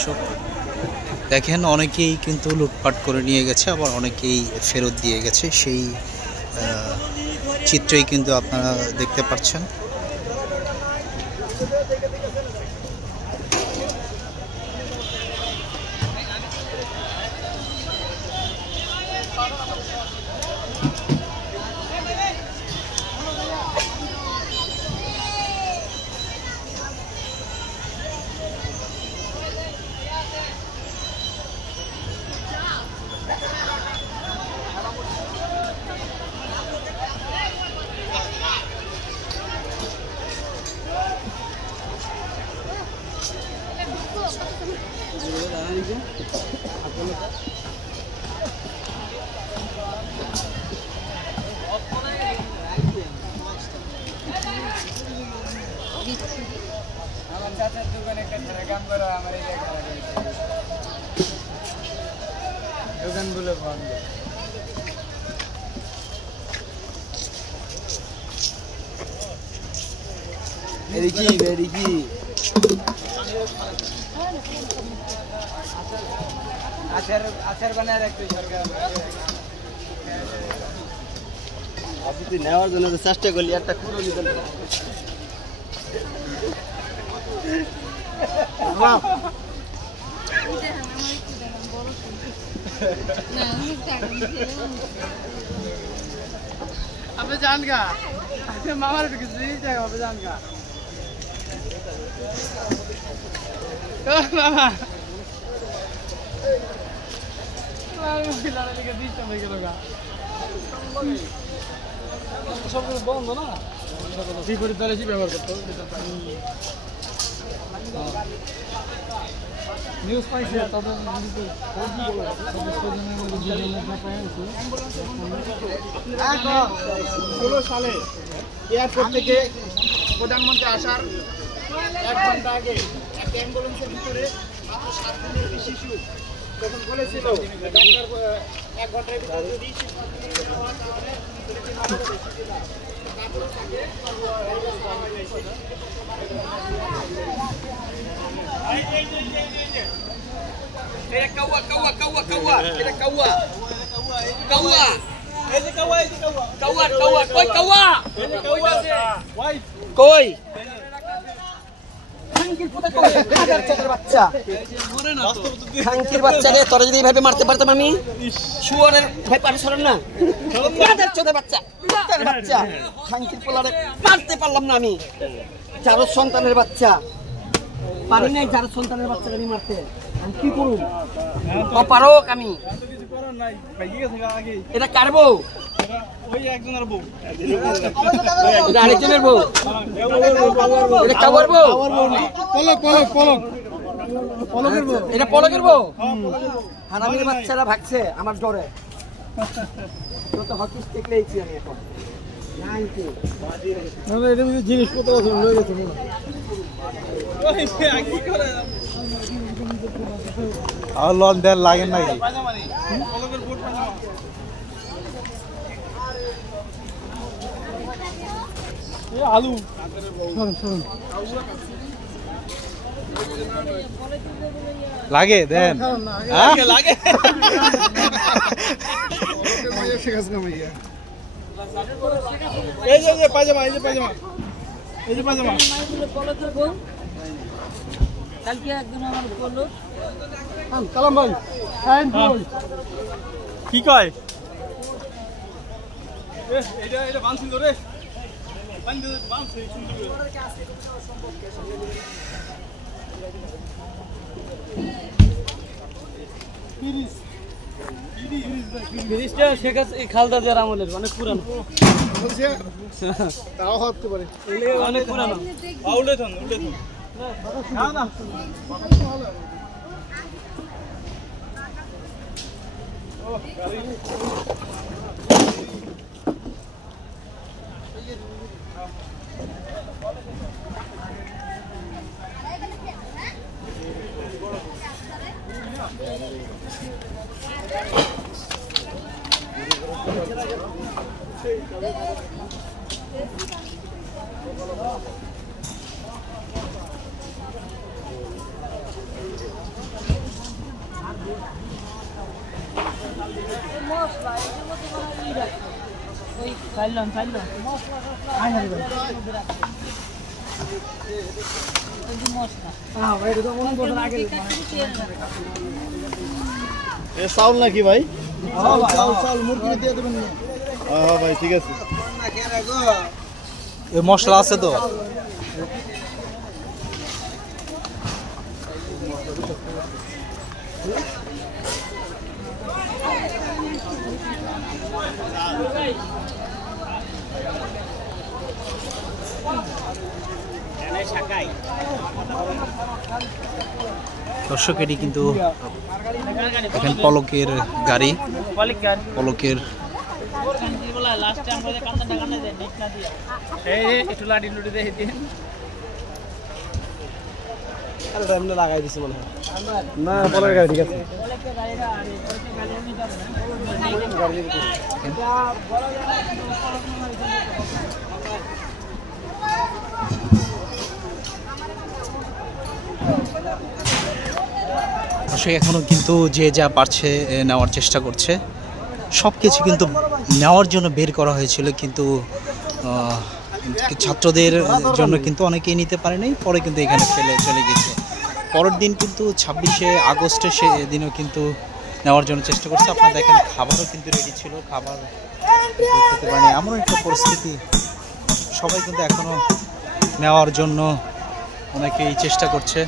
দর্শক দেখেন অনেকেই কিন্তু লুটপাট করে নিয়ে গেছে, আবার অনেকেই ফেরত দিয়ে গেছে। সেই চিত্রই কিন্তু আপনারা দেখতে পাচ্ছেন। দোকানগুলো বন্ধ। আচার বানায় রাখতে সরকার আপনি নেওয়ার জন্য চেষ্টা করলি একটা কুড়ো নিতে আপনি जान का मामार भी किसी जगह पे जान का ओ मामा मामा खिलाने के बीच में गेलोगा सब बंद ना বিপরীত দলে কি ব্যবহার করতে নিউজ পাইছে তাদের সালে এয়ারপোর্ট থেকে প্রধানমন্ত্রী আসার 1 ঘন্টা আগে একটা অ্যাম্বুলেন্সের ভিতরে মাত্র 7 দিনের শিশু তখন বলেছিল ডাক্তার 1 ঘন্টার ভিতরে যদি শিশু নেওয়া তাহলে খাঙ্কির বাচ্চাকে তোরা যদি এইভাবে মারতে পারতাম আমি শুয়ারের ভাই পারে সরেন না বাচ্চা বাচ্চা খাঙ্কির পোলারে মারতে পারলাম না আমি যারো সন্তানের বাচ্চা পারি নাই যারো সন্তানের বাচ্চাকে আমি মারতে আমি কি করুন অপারক আমি এটা কারবো ওই একজনের বউ আরেকজনের বউ এটা কাবার বউ এটা পলকের বউ হারামির বাচ্চারা ভাগছে আমার জ্বরে তো হকিস দেখলেইছি আমি এখন জিনিসপত্র আর লন দেন লাগে নাকি আলু লাগে দেন লাগে এই যে পায়জামা এই যে পায়জামা এই যে পায়জামা কালকে একজন আমার বললো কালাম ভাই কি কয় এটা বানছিল রে খালদাদের আমলের অনেক পুরানো তাও হতে পারে অনেক পুরানো উল্টে থান না চাউল নাকি ভাই? ভাই ঠিক আছে। মশলা আছে তো? দর্শক, এটি কিন্তু এখন পলকের গাড়ি, পলকের লাগাই দিছি মনে হয়। না, পরের গাড়ি ঠিক আছে। এখনো কিন্তু যে যা পারছে নেওয়ার চেষ্টা করছে। সব কিছু কিন্তু নেওয়ার জন্য বের করা হয়েছিল, কিন্তু ছাত্রদের জন্য কিন্তু অনেকেই নিতে পারে নাই, পরে কিন্তু এখানে ফেলে চলে গেছে। পরের দিন কিন্তু 26শে আগস্টে সেদিনও কিন্তু নেওয়ার জন্য চেষ্টা করছে। আপনারা দেখেন খাবারও কিন্তু রেডি ছিল, খাবার খেতে পারেনি, এমন একটা পরিস্থিতি। সবাই কিন্তু এখনো নেওয়ার জন্য অনেকেই চেষ্টা করছে।